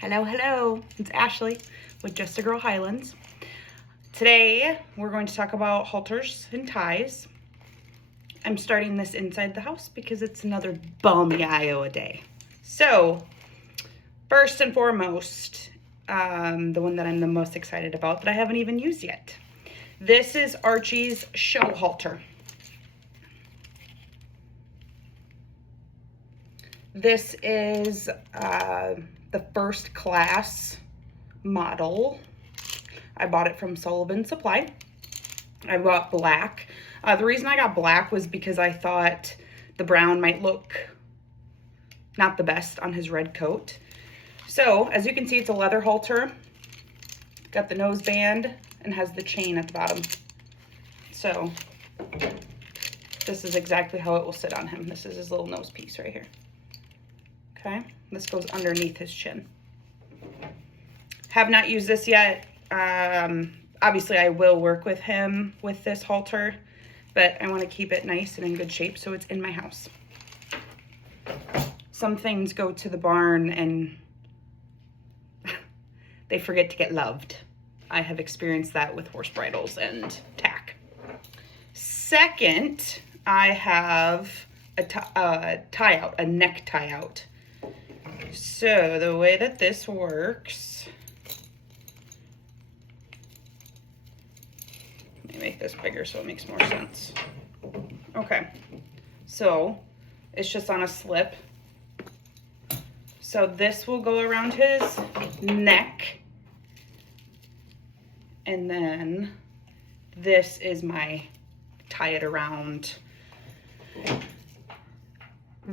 Hello, hello. It's Ashley with Just a Girl Highlands. Today, we're going to talk about halters and ties. I'm starting this inside the house because it's another balmy Iowa day. So, first and foremost, the one that I'm the most excited about that I haven't even used yet. This is Archie's show halter. This is the first class model. I bought it from Sullivan Supply. I bought black. The reason I got black was because I thought the brown might look not the best on his red coat. So, as you can see, it's a leather halter. Got the nose band and has the chain at the bottom. So, this is exactly how it will sit on him. This is his little nose piece right here. Okay, this goes underneath his chin. Have not used this yet. Obviously, I will work with him with this halter, but I want to keep it nice and in good shape so it's in my house. Some things go to the barn and they forget to get loved. I have experienced that with horse bridles and tack. Second, I have a tie out, a neck tie out. So the way that this works, let me make this bigger so it makes more sense. Okay, so it's just on a slip. So this will go around his neck, and then this is my tie it around.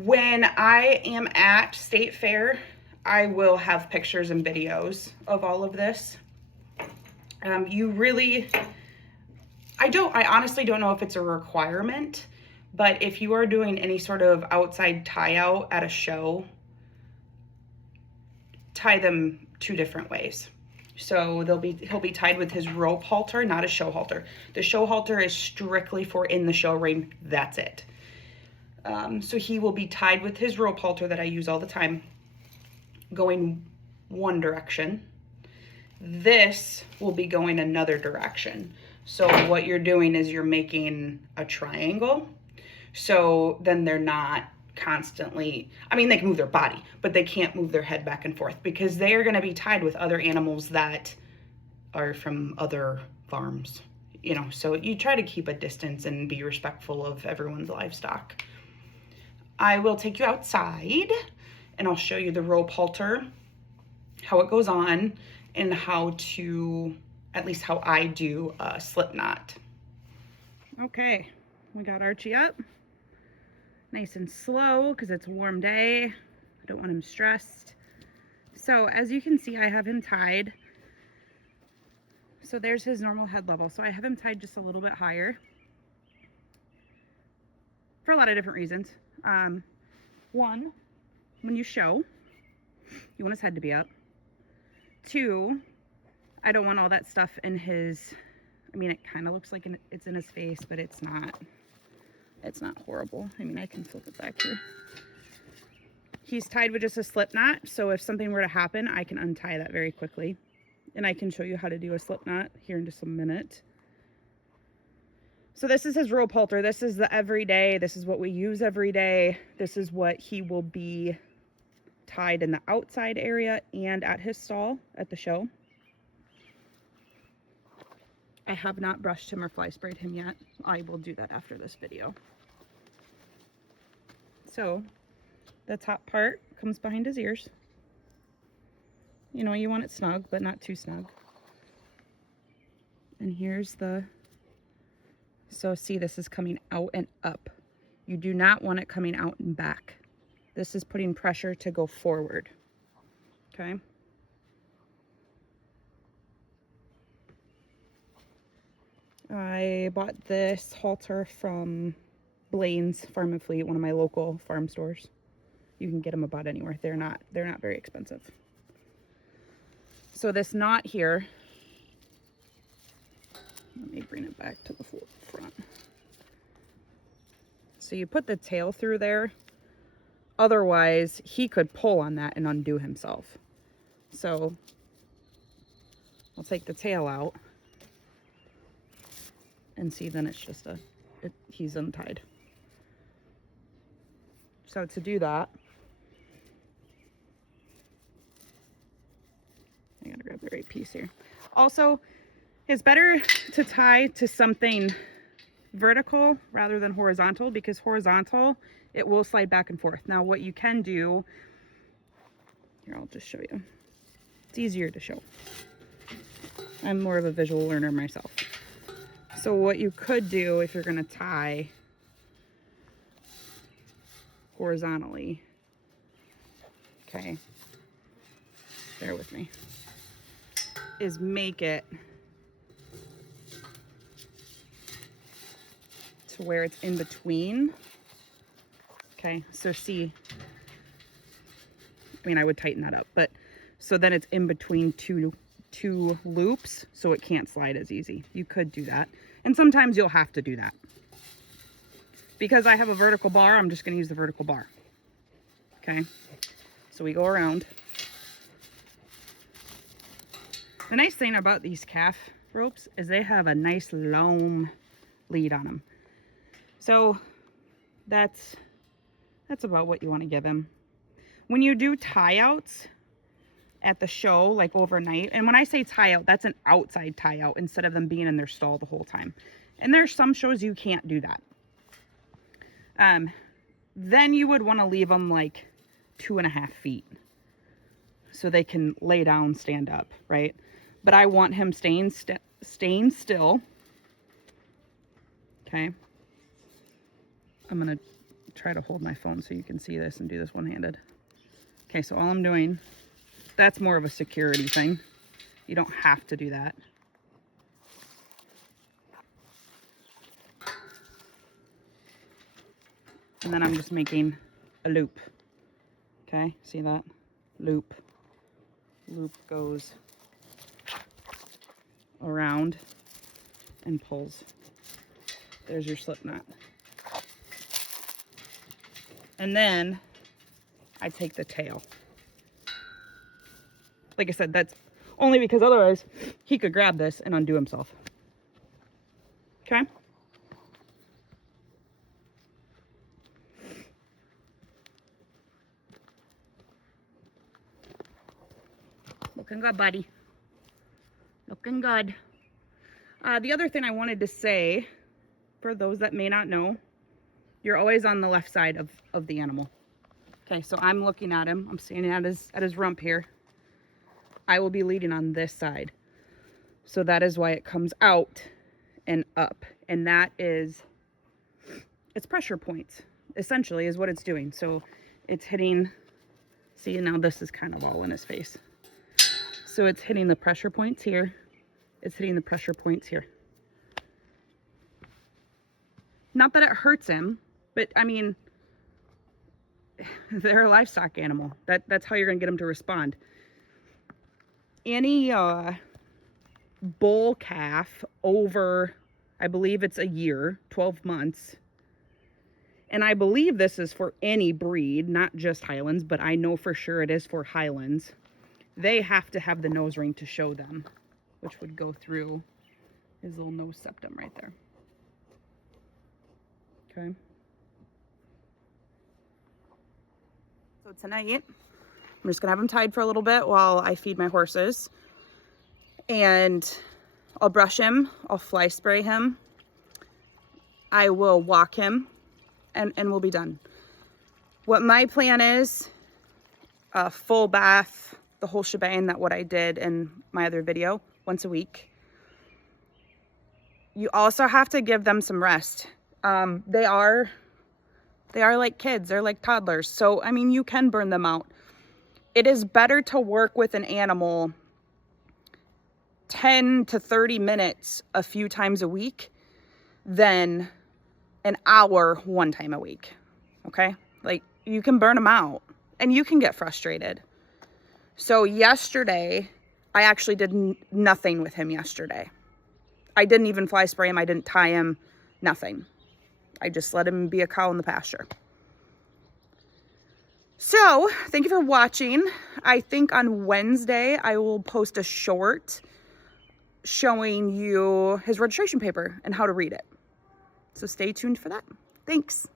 When I am at State Fair, I will have pictures and videos of all of this. I honestly don't know if it's a requirement, but if you are doing any sort of outside tie out at a show, tie them two different ways. So he'll be tied with his rope halter, not a show halter. The show halter is strictly for in the show ring. That's it. So he will be tied with his rope halter that I use all the time, going one direction. This will be going another direction. So what you're doing is you're making a triangle. So then they're not constantly, I mean, they can move their body, but they can't move their head back and forth because they are going to be tied with other animals that are from other farms, you know, so you try to keep a distance and be respectful of everyone's livestock. I will take you outside and I'll show you the rope halter, how it goes on, and how to, at least how I do a slip knot. Okay, we got Archie up. Nice and slow because it's a warm day. I don't want him stressed. So as you can see, I have him tied. So there's his normal head level. So I have him tied just a little bit higher for a lot of different reasons. One, when you show, you want his head to be up. Two, I don't want all that stuff in his, I mean, it kind of looks like it's in his face, but it's not. It's not horrible. I mean, I can flip it back here. He's tied with just a slip knot, so if something were to happen, I can untie that very quickly. And I can show you how to do a slip knot here in just a minute. So this is his rope halter. This is the everyday. This is what we use every day. This is what he will be tied in the outside area and at his stall at the show. I have not brushed him or fly sprayed him yet. I will do that after this video. So the top part comes behind his ears. You know, you want it snug, but not too snug. And here's so see, this is coming out and up. You do not want it coming out and back. This is putting pressure to go forward. Okay. I bought this halter from Blaine's Farm and Fleet, one of my local farm stores. You can get them about anywhere. They're not very expensive. So this knot here, let me bring it back to the front. So you put the tail through there. Otherwise, he could pull on that and undo himself. So I'll take the tail out and see, then it's just he's untied. So to do that, I gotta grab the right piece here. Also, it's better to tie to something vertical rather than horizontal, because horizontal, it will slide back and forth. Now what you can do, here, I'll just show you. It's easier to show. I'm more of a visual learner myself. So what you could do if you're gonna tie horizontally, okay, bear with me, is make it to where it's in between. Okay, so see, I mean, I would tighten that up, but so then it's in between two loops, so it can't slide as easy. You could do that, and sometimes you'll have to do that. Because I have a vertical bar, I'm just going to use the vertical bar. Okay, so we go around. The nice thing about these calf ropes is they have a nice long lead on them. So that's about what you want to give him. When you do tie outs at the show, like overnight, and when I say tie out, that's an outside tie out instead of them being in their stall the whole time. And there's some shows you can't do that. Then you would want to leave them like 2.5 feet so they can lay down, stand up, right? But I want him staying still. Okay. I'm going to try to hold my phone so you can see this and do this one-handed. Okay, so all I'm doing, that's more of a security thing. You don't have to do that. And then I'm just making a loop. Okay, see that? Loop. Loop goes around and pulls. There's your slip knot. And then I take the tail. Like I said, that's only because otherwise he could grab this and undo himself. Okay? Looking good, buddy. Looking good. The other thing I wanted to say, for those that may not know, you're always on the left side of the animal. Okay, so I'm looking at him. I'm standing at his rump here. I will be leading on this side. So that is why it comes out and up. And that is, it's pressure points, essentially, is what it's doing. So it's hitting, see, now this is kind of all in his face. So it's hitting the pressure points here. It's hitting the pressure points here. Not that it hurts him, but I mean, they're a livestock animal. That's how you're going to get them to respond. Any bull calf over, I believe it's a year, 12 months. And I believe this is for any breed, not just Highlands, but I know for sure it is for Highlands. They have to have the nose ring to show them, which would go through his little nose septum right there. Okay. So tonight, I'm just gonna have him tied for a little bit while I feed my horses. And I'll brush him, I'll fly spray him, I will walk him, and we'll be done. What my plan is, a full bath, the whole shebang, that what I did in my other video, once a week. You also have to give them some rest. They are like kids, they're like toddlers. So, I mean, you can burn them out. It is better to work with an animal 10 to 30 minutes a few times a week than an hour one time a week. Okay? Like, you can burn them out and you can get frustrated. So yesterday, I actually did nothing with him yesterday. I didn't even fly spray him. I didn't tie him, nothing. I just let him be a cow in the pasture. So thank you for watching. I think on Wednesday I will post a short showing you his registration paper and how to read it. So stay tuned for that. Thanks.